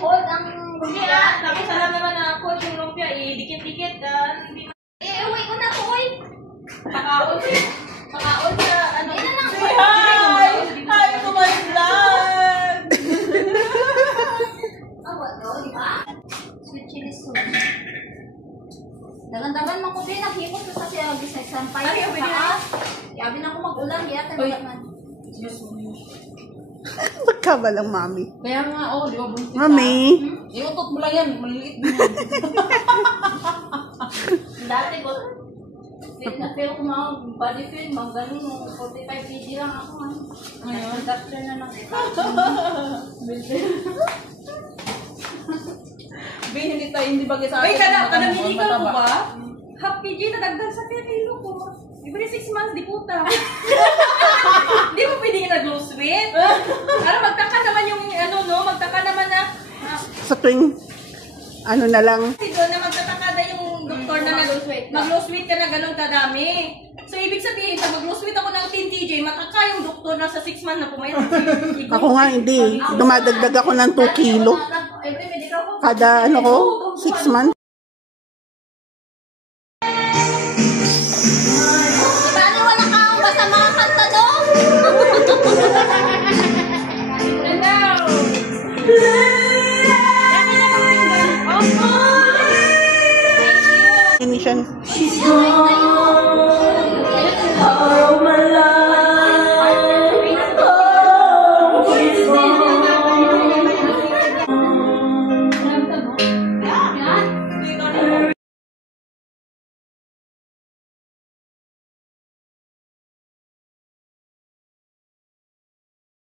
hold ang lumpia. Tapos alam naman na coach yung lumpia, dikit-dikit. Uwi ko na to, uy. Pakaon sa ano. Hi to my vlog! Awa to, di ba? Sweet chili sauce. Dagan-dagan man ko din, naghimot ko sa siya, bisay sampay. Ay, pwede na. Yabi na ako mag-ulang, kaya tayo naman. Magkabalang mami. Kaya nga, di ba buntis Mami. Iutot mo lang yan, maliliit din. Dati ko, feel ko mga body feel, mga ganun, 45 kg lang ako. Ngayon, doctor na lang. Hindi bagay sa akin. Wait, kadaminigal ko ba? Half kg na dagdag sa kilo ko. Every 6 months, di puta. Di mo pwedeng nag-lose weight? Para magtaka naman yung magtaka naman na Sa tuwing, ano na lang. kasi doon na magtataka na yung doktor na mag-lose weight ka na ganun kadami. So, ibig sabihin, sa mag-lose weight ako ng 10 kg, mataka yung doktor na sa 6 months na pumayat. Ako nga hindi. Dumadagdag ako ng 2 kilo. Kada ano ko, 6 months. Paano wala ka ba sa mga kanta doon? Ini siya.